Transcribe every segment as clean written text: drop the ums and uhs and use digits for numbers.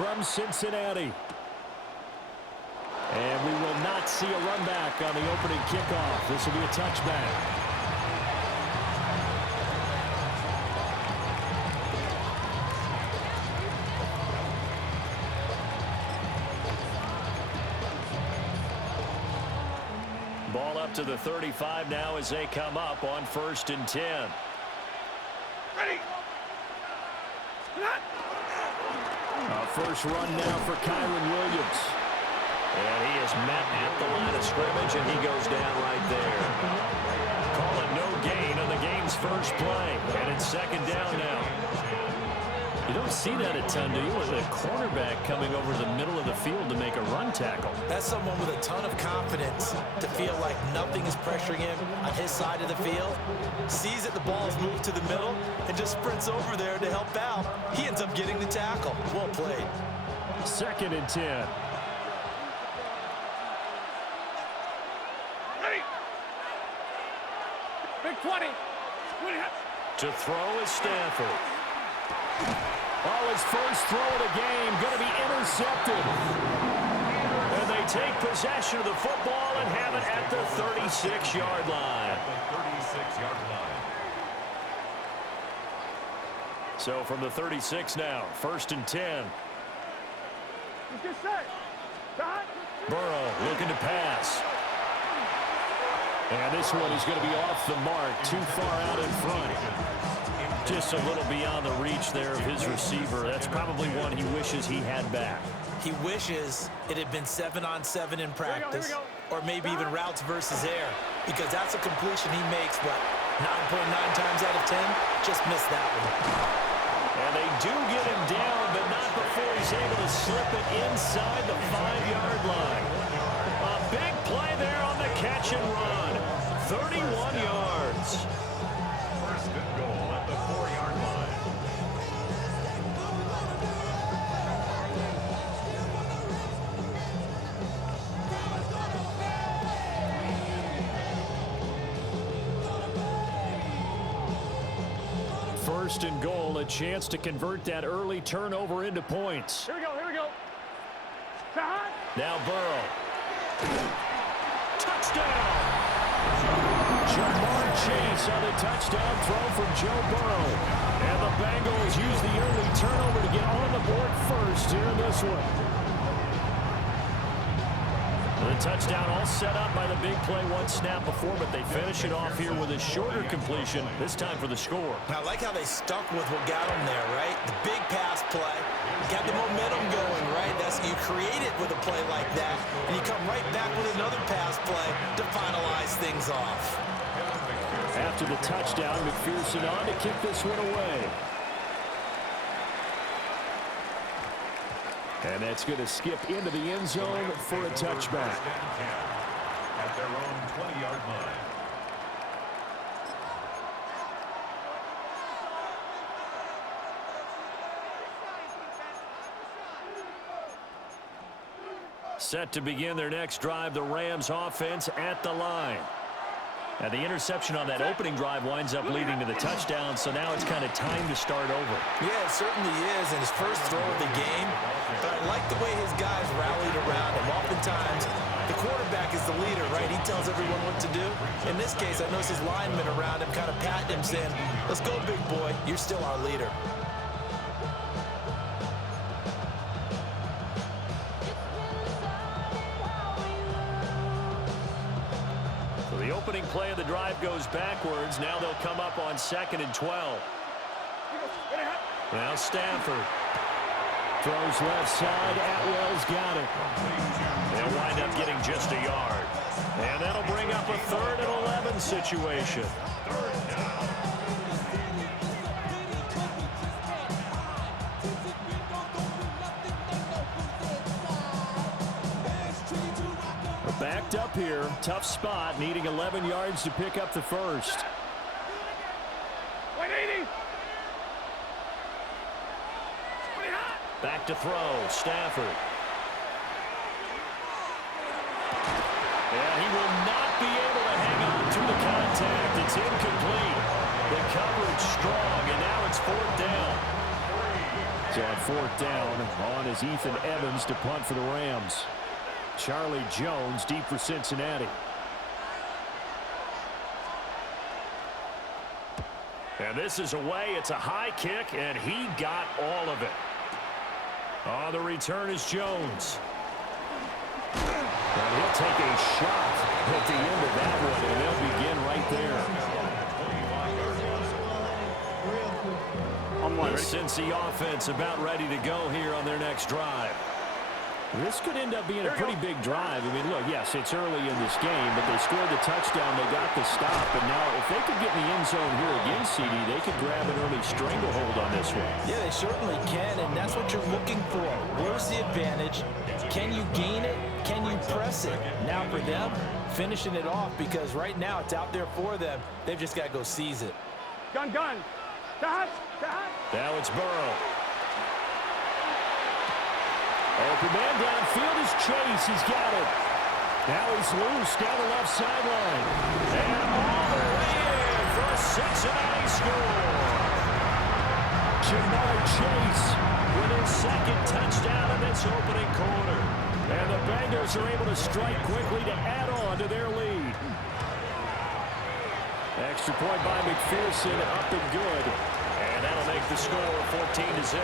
from Cincinnati. And we will not see a run back on the opening kickoff. This will be a touchback. Ball up to the 35 now as they come up on 1st and 10. Ready. First run now for Kyron Williams. And he is met at the line of scrimmage, and he goes down right there. Call it no gain on the game's first play. And it's 2nd down now. You don't see that a ton, do you? With a cornerback coming over the middle of the field to make a run tackle. That's someone with a ton of confidence to feel like nothing is pressuring him on his side of the field. Sees that the ball is moved to the middle and just sprints over there to help out. He ends up getting the tackle. Well played. 2nd and 10. Ready. Big 20. To throw is Stafford. Oh, his first throw of the game going to be intercepted. And they take possession of the football and have it at the 36-yard line. So from the 36 now, 1st and 10. Burrow looking to pass. And this one is going to be off the mark, too far out in front. Just a little beyond the reach there of his receiver. That's probably one he wishes he had back. He wishes it had been 7-on-7 in practice, or maybe even routes versus air, because that's a completion he makes, but 9.9 times out of 10, just missed that one. And they do get him down, but not before he's able to slip it inside the 5-yard line. A big play there on the catch and run. 31 yards. First and goal at the 4-yard line. First and goal, a chance to convert that early turnover into points. Here we go. Now Burrow. Touchdown! Jamarr Chase on the touchdown throw from Joe Burrow. And the Bengals use the early turnover to get on the board first here in this one. The touchdown all set up by the big play one snap before, but they finish it off here with a shorter completion, this time for the score. I like how they stuck with what got them there, right? The big pass play, got the momentum going, right? That's you create it with a play like that, and you come right back with another pass play to finalize things off. After the touchdown, McPherson on to kick this one away. And that's going to skip into the end zone for a touchback. At their own 20-yard line. Set to begin their next drive, the Rams offense at the line. And the interception on that opening drive winds up leading to the touchdown, so now it's kind of time to start over. Yeah, it certainly is, and his first throw of the game. But I like the way his guys rallied around him. Oftentimes, the quarterback is the leader, right? He tells everyone what to do. In this case, I noticed his linemen around him kind of patting him, saying, "Let's go, big boy. You're still our leader." The opening play of the drive goes backwards. Now they'll come up on 2nd and 12. Now Stafford throws left side. Atwell's got it. They'll wind up getting just a yard. And that'll bring up a 3rd and 11 situation. Backed up here, tough spot, needing 11 yards to pick up the first. 180. Back to throw, Stafford. Yeah, he will not be able to hang on to the contact. It's incomplete. The coverage strong, and now it's 4th down. So on fourth down, on is Ethan Evans to punt for the Rams. Charlie Jones deep for Cincinnati. And this is away. It's a high kick, and he got all of it. On the return is Jones. And he'll take a shot at the end of that one, and they'll begin right there. The Cincy offense about ready to go here on their next drive. This could end up being a pretty big drive. I mean, look, yes, it's early in this game, but they scored the touchdown. They got the stop. And now if they could get in the end zone here again, CD, they could grab an early stranglehold on this one. Yeah, they certainly can, and that's what you're looking for. Where's the advantage? Can you gain it? Can you press it? Now for them, finishing it off, because right now it's out there for them. They've just got to go seize it. Gun. Now it's Burrow. Open man downfield is Chase. He's got it. Now he's loose down the left sideline. And all the way in for a Cincinnati score. Jamarr Chase with his second touchdown in this opening quarter. And the Bengals are able to strike quickly to add on to their lead. Extra point by McPherson, up and good. And that'll make the score 14-0.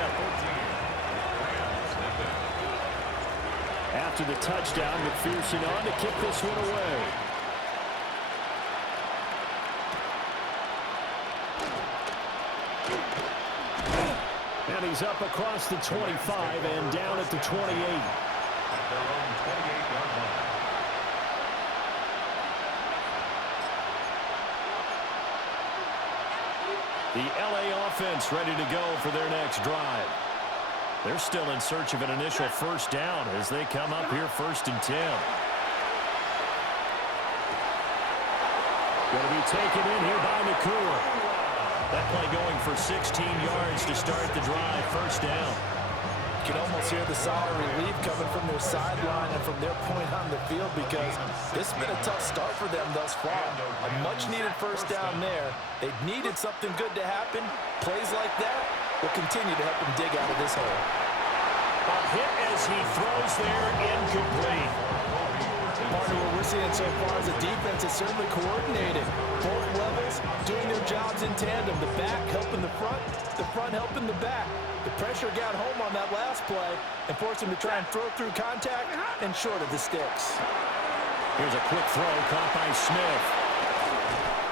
After the touchdown, McPherson on to kick this one away. And he's up across the 25 and down at the 28. At their own 28-yard line. The LA offense ready to go for their next drive. They're still in search of an initial first down as they come up here 1st and 10. Going to be taken in here by Nakua. That play going for 16 yards to start the drive, 1st down. You can almost hear the sigh of relief coming from their sideline and from their point on the field, because this has been a tough start for them thus far. A much-needed first down there. They needed something good to happen. Plays like that will continue to help them dig out of this hole. A hit as he throws there, incomplete. Partner, what we're seeing so far is the defense is certainly coordinated. Both levels doing their jobs in tandem. The back helping the front helping the back. The pressure got home on that last play and forced him to try and throw through contact and short of the sticks. Here's a quick throw caught by Smith.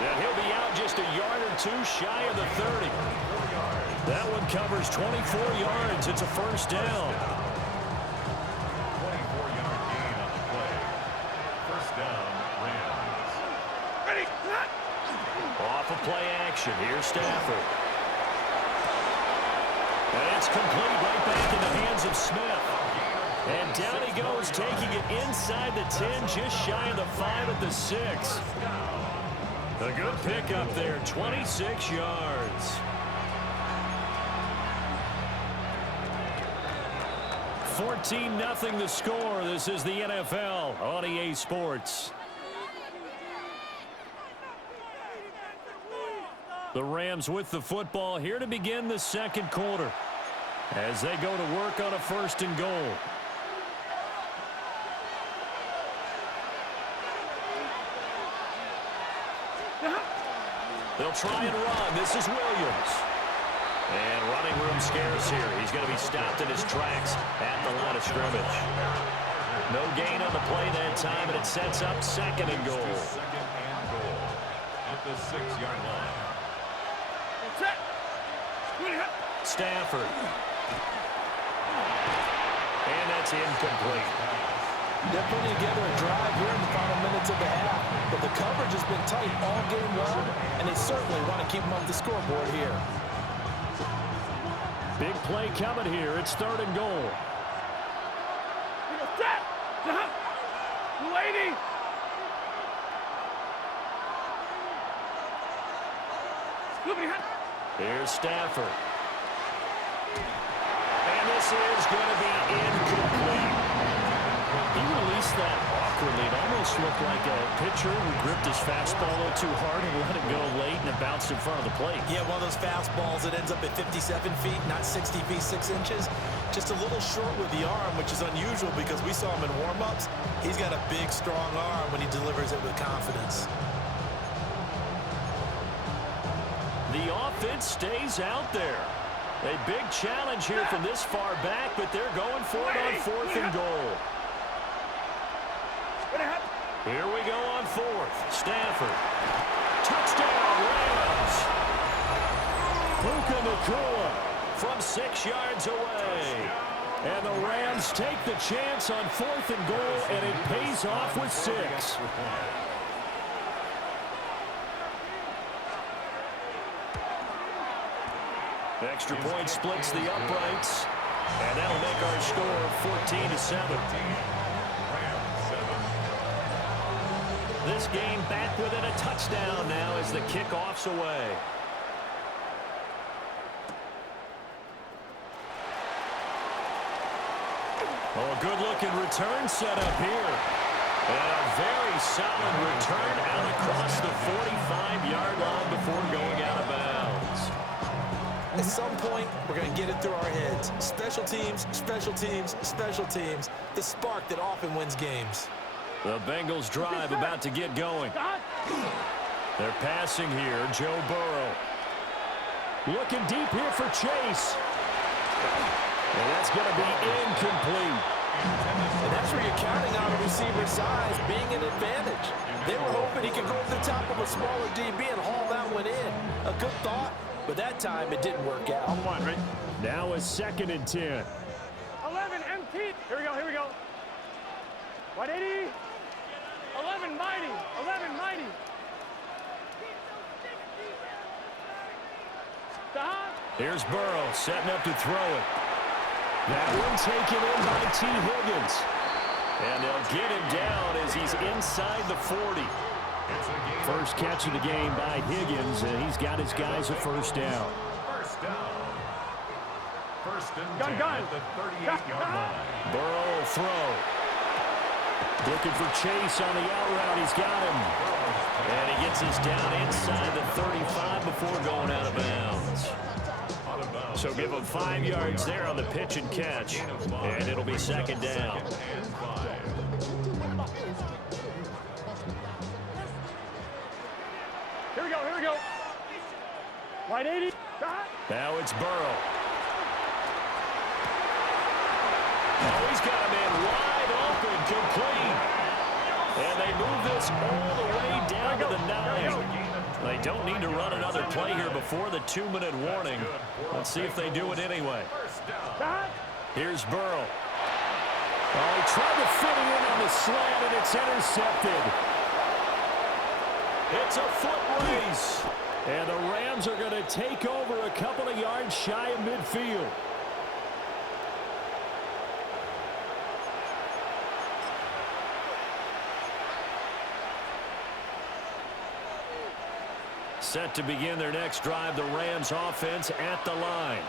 And he'll be out just a yard or two shy of the 30. That one covers 24 yards. It's a first down. 24-yard gain on the play. First down, Rams. Ready. Off of play action. Here's Stafford. And it's complete right back in the hands of Smith. And down he goes, taking it inside the 10, just shy of the 5 at the 6. A good pickup there, 26 yards. 14-0 the score. This is the NFL on EA Sports. The Rams with the football here to begin the second quarter as they go to work on a 1st and goal. They'll try and run. This is Williams. And running room scarce here. He's going to be stopped in his tracks at the line of scrimmage. No gain on the play that time, and it sets up 2nd and goal. Second and goal at the 6-yard line. Stafford. And that's incomplete. They're putting together a drive here in the final minutes of the half, but the coverage has been tight all game long, and they certainly want to keep them off the scoreboard here. Big play coming here. It's 3rd and goal. Lady. Here's Stafford. And this is going to be incomplete. He released that awkwardly. It almost almost looked like a pitcher who gripped his fastball a little too hard and let it go late, and it bounced in front of the plate. Yeah, one of those fastballs that ends up at 57 feet, not 60 feet, 6 inches. Just a little short with the arm, which is unusual because we saw him in warm-ups. He's got a big, strong arm when he delivers it with confidence. The offense stays out there. A big challenge here from this far back, but they're going for it on 4th and goal. Here we go on 4th. Stafford. Touchdown, Rams. Puka Nacua from 6 yards away. And the Rams take the chance on 4th and goal, and it pays off with 6. Extra point splits the uprights, and that'll make our score 14-7. This game back within a touchdown now as the kickoff's away. Oh, a good-looking return set up here. And a very solid return out across the 45-yard line before going out of bounds. At some point, we're going to get it through our heads. Special teams, special teams, special teams. The spark that often wins games. The Bengals drive about to get going. They're passing here. Joe Burrow. Looking deep here for Chase. And that's going to be incomplete. And that's where you're counting on a receiver's size being an advantage. They were hoping he could go over the top of a smaller DB and haul that one in. A good thought. But that time, it didn't work out. Now a 2nd and 10. 11 empty. Here we go, here we go. 180. 11 mighty. 11 mighty. Stop. Here's Burrow setting up to throw it. That one taken in by T. Higgins. And they'll get him down as he's inside the 40. First catch of the game by Higgins, and he's got his guys a first down. First down. First and 10 at the 38-yard line. Burrow will throw. Looking for Chase on the out route. He's got him. And he gets us down inside the 35 before going out of bounds. So give him 5 yards there on the pitch and catch, and it'll be 2nd down. Here we go, here we go. 180. Stop. Now it's Burrow. Oh, he's got him in wide open, complete. And they move this all the way down to the 9. They don't need to run another play here before the 2-minute warning. Let's see if they do it anyway. Here's Burrow. Oh, he tried to fit it in on the slant, and it's intercepted. It's a foot race. And the Rams are going to take over a couple of yards shy of midfield. Set to begin their next drive, the Rams offense at the line.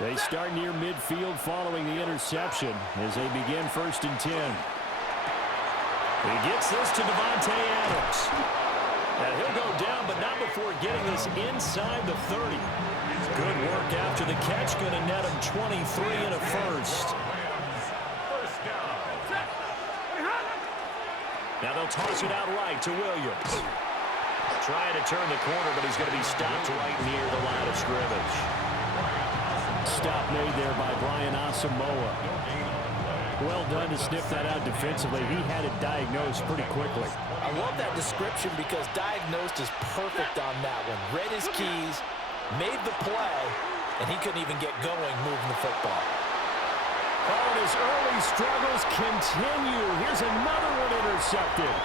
They start near midfield following the interception as they begin 1st and 10. He gets this to Devontae Adams. And he'll go down, but not before getting this inside the 30. Good work after the catch, going to net him 23 and a first. Now they'll toss it out right to Williams. Trying to turn the corner, but he's going to be stopped right near the line of scrimmage. Stop made there by Brian Asamoah. Well done to sniff that out defensively. He had it diagnosed pretty quickly. I love that description because diagnosed is perfect on that one. Read his keys, made the play, and he couldn't even get going moving the football. Oh, and his early struggles continue. Here's another one intercepted.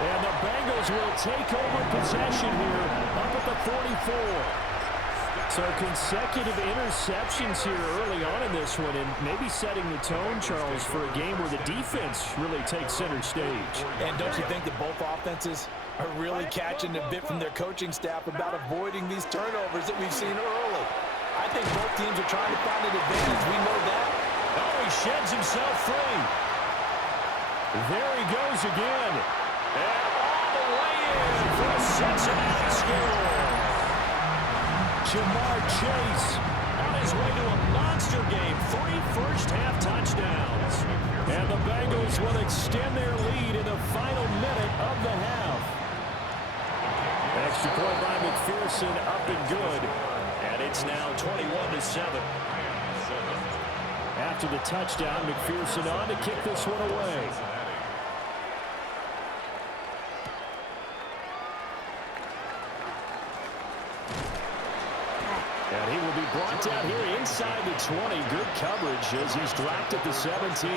And the Bengals will take over possession here up at the 44. So consecutive interceptions here early on in this one, and maybe setting the tone, Charles, for a game where the defense really takes center stage. And don't you think that both offenses are really catching a bit from their coaching staff about avoiding these turnovers that we've seen early? I think both teams are trying to find an advantage. We know that. Oh, he sheds himself free. There he goes again. And all the way in for a Cincinnati score. Jamarr Chase on his way to a monster game. 3 first-half touchdowns. And the Bengals will extend their lead in the final minute of the half. Extra point by McPherson, up and good. And it's now 21-7. After the touchdown, McPherson on to kick this one away. And he will be brought down here inside the 20. Good coverage as he's dropped at the 17.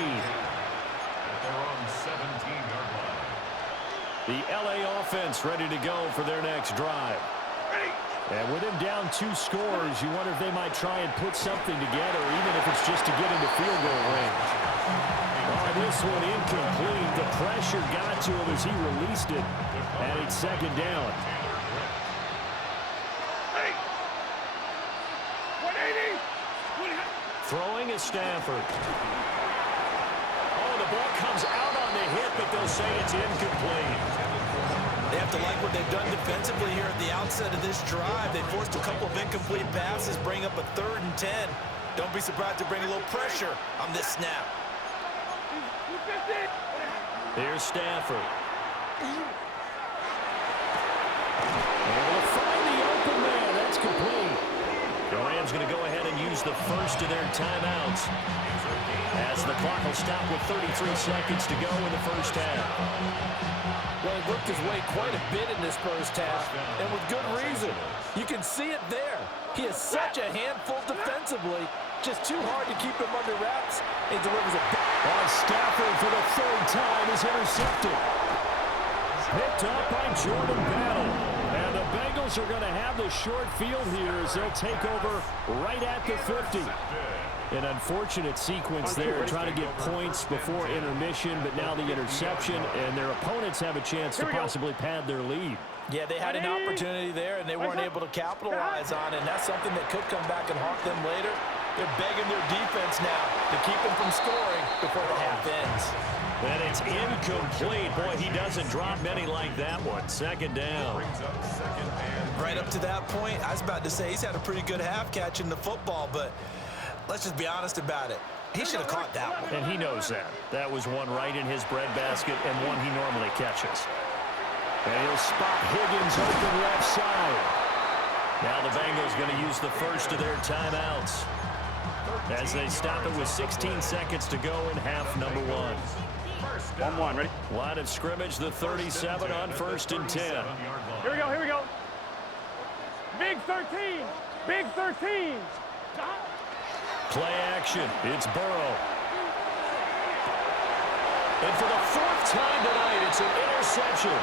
The LA offense ready to go for their next drive. And with him down 2 scores, you wonder if they might try and put something together, even if it's just to get into field goal range. Oh, this one incomplete. The pressure got to him as he released it. And it's second down. Throwing is Stafford. Oh, the ball comes out on the hit, but they'll say it's incomplete. They have to like what they've done defensively here at the outset of this drive. They forced a couple of incomplete passes, bring up a 3rd and 10. Don't be surprised to bring a little pressure on this snap. Here's Stafford. Able to find the open man. That's complete. The Rams going to go ahead and use the first of their timeouts as the clock will stop with 33 seconds to go in the first half. Well, he worked his way quite a bit in this first half, and with good reason. You can see it there. He is such a handful defensively, just too hard to keep him under wraps. He delivers a on Stafford for the 3rd time is intercepted. Picked up by Jordan Battle. And the Bengals are going to have the short field here as they'll take over right at the 50. An unfortunate sequence there, trying to get points before intermission, but now the interception, and their opponents have a chance to possibly pad their lead. Yeah, they had an opportunity there, and they weren't able to capitalize on it, and that's something that could come back and haunt them later. They're begging their defense now to keep them from scoring before the half ends. And it's incomplete. Boy, he doesn't drop many like that one. Second down. Right up to that point, I was about to say he's had a pretty good half catching the football, but let's just be honest about it. He should have caught that one. And he knows that. That was one right in his breadbasket and one he normally catches. And he'll spot Higgins open left side. Now the Bengals going to use the first of their timeouts as they stop it with 16 seconds to go in half number 1. 1-1, ready? Line of scrimmage, the 37 on 1st and 10. Here we go, here we go. Big 13, big 13. Play action, it's Burrow. And for the 4th time tonight, it's an interception.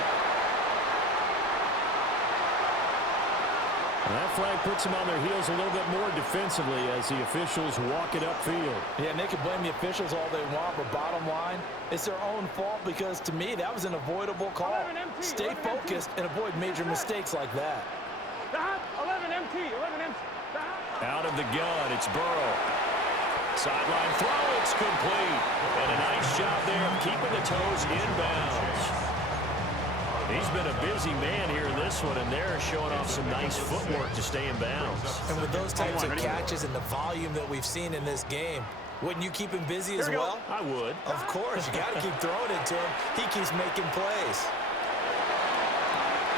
And that flag puts them on their heels a little bit more defensively as the officials walk it upfield. Yeah, and they can blame the officials all they want, but bottom line, it's their own fault because, to me, that was an avoidable call. Stay focused and avoid major mistakes like that. 11 MT, 11 MT. Out of the gun, it's Burrow. Sideline throw, it's complete. And a nice job there of keeping the toes inbounds. He's been a busy man here in this one, and they're showing off some nice footwork to stay in bounds. And with those types of catches and the volume that we've seen in this game, wouldn't you keep him busy as well? I would. Of course. You got to keep throwing it to him. He keeps making plays.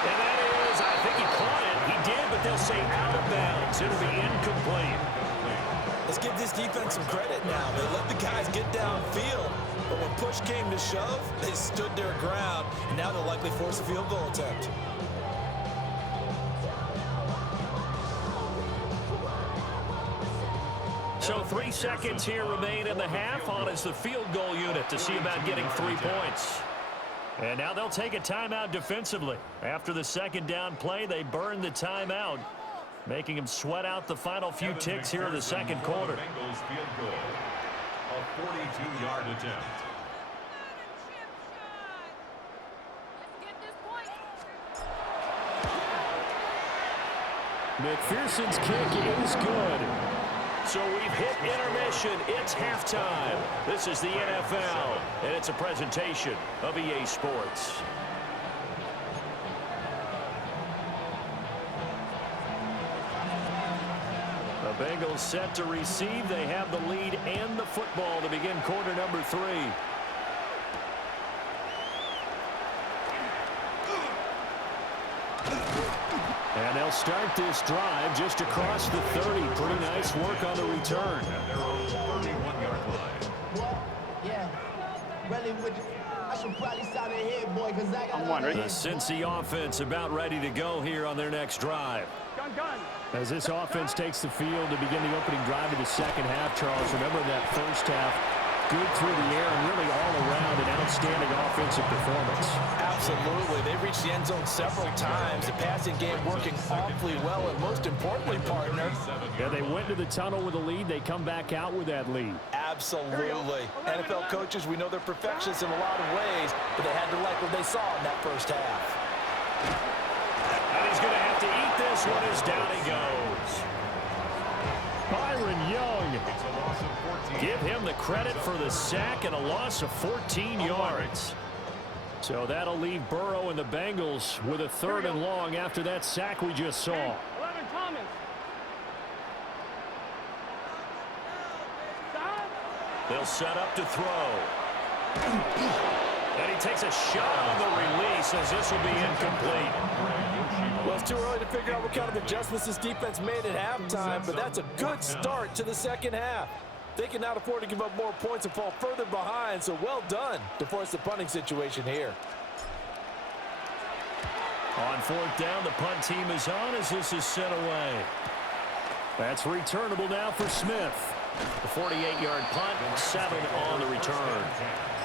And that is, I think he caught it. He did, but they'll say out of bounds. It'll be incomplete. Let's give this defense some credit now. They let the guys get downfield. But when push came to shove, they stood their ground, and now they'll likely force a field goal attempt. So 3 seconds here remain in the half. On is the field goal unit to see about getting 3 points. And now they'll take a timeout defensively. After the second down play, they burn the timeout, making them sweat out the final few ticks here in the second quarter. Bengals field goal. A 42-yard attempt. McPherson's kick is good. So we've hit intermission. It's halftime. This is the NFL, and it's a presentation of EA Sports. The Bengals set to receive. They have the lead and the football to begin quarter number 3. And they'll start this drive just across the 30. Pretty nice work on the return. And they're on the 31-yard line. What? Yeah. Really, I should probably stop it here, boy, because I got the Cincy offense about ready to go here on their next drive. Gun. As this offense takes the field to begin the opening drive of the second half, Charles, remember that first half, good through the air and really all around an outstanding offensive performance. Absolutely. They reached the end zone several times. The passing game working awfully well, and most importantly, partner. Yeah, they went to the tunnel with a lead. They come back out with that lead. Absolutely. NFL coaches, we know they're perfectionists in a lot of ways, but they had to like what they saw in that first half. And he's going to have to eat this one as down he goes. Byron Young. Give him the credit for the sack and a loss of 14 yards. So that'll leave Burrow and the Bengals with a 3rd and long after that sack we just saw. 11 Thomas. They'll set up to throw. And he takes a shot on the release as this will be incomplete. Well, it's too early to figure out what kind of adjustments this defense made at halftime, but that's a good start to the second half. They can now afford to give up more points and fall further behind, so well done to force the punting situation here. On 4th down, the punt team is on as this is sent away. That's returnable now for Smith. The 48-yard punt, 7 on the return.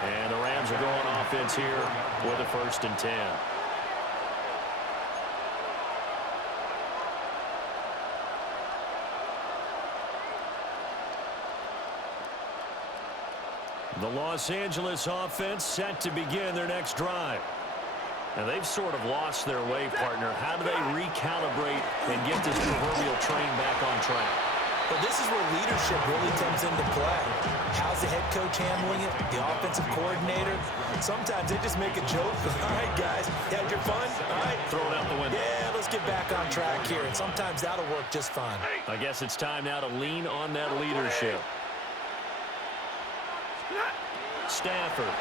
And the Rams are going offense here with a 1st and 10. The Los Angeles offense set to begin their next drive. And they've sort of lost their way, partner. How do they recalibrate and get this proverbial train back on track? But this is where leadership really comes into play. How's the head coach handling it? The offensive coordinator? Sometimes they just make a joke. All right, guys, you had your fun? All right. Throw it out the window. Yeah, let's get back on track here. And sometimes that'll work just fine. I guess it's time now to lean on that leadership. Stafford.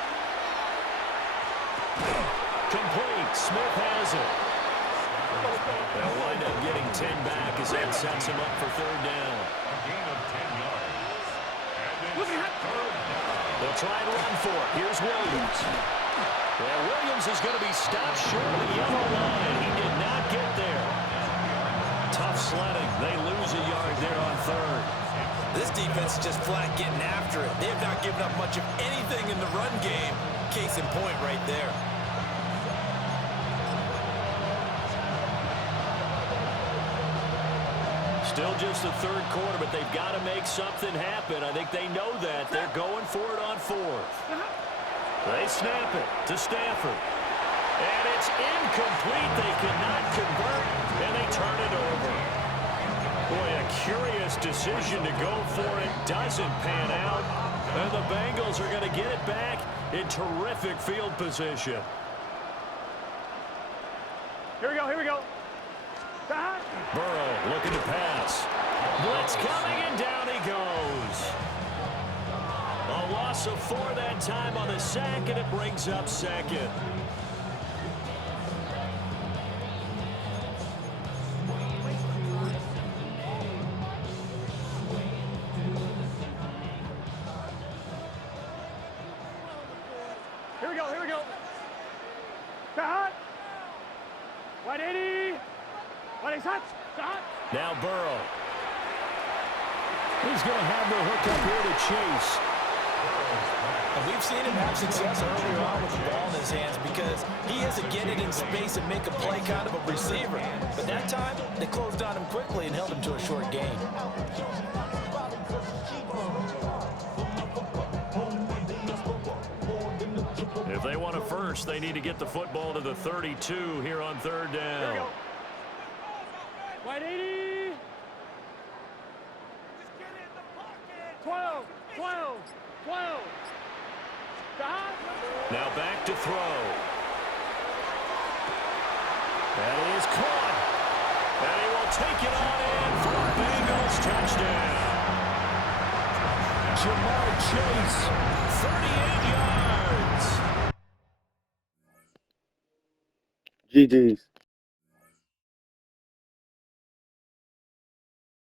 Complete. Smith has it. They'll wind up getting 10 back as that sets him up for 3rd down. A gain of 10 yards. They'll try and run for it. Here's Williams. Well, Williams is going to be stopped short of the yellow line. He did not get there. Tough sledding. They lose a yard there on 3rd. This defense is just flat getting after it. They have not given up much of anything in the run game. Case in point right there. Still just the 3rd quarter, but they've got to make something happen. I think they know that. They're going for it on 4th. They snap it to Stafford. And it's incomplete. They cannot convert, and they turn it over. Boy, a curious decision to go for it. Doesn't pan out. And the Bengals are going to get it back in terrific field position. Here we go. Burrow looking to pass. Blitz coming, and down he goes. A loss of 4 that time on the sack, and it brings up 2nd. Here we go. Cut. 180. 180. Cut. Now Burrow. He's going to have the hook up here to Chase. And we've seen him have success earlier on with the ball in his hands because he is a get it in space and make a play kind of a receiver. But that time, they closed on him quickly and held him to a short gain. If they want a first, they need to get the football to the 32 here on 3rd down. Here we go. 180. Now back to throw. That is caught. And he will take it on in for a Bengals touchdown. Jamarr Chase, 38 yards. GG's.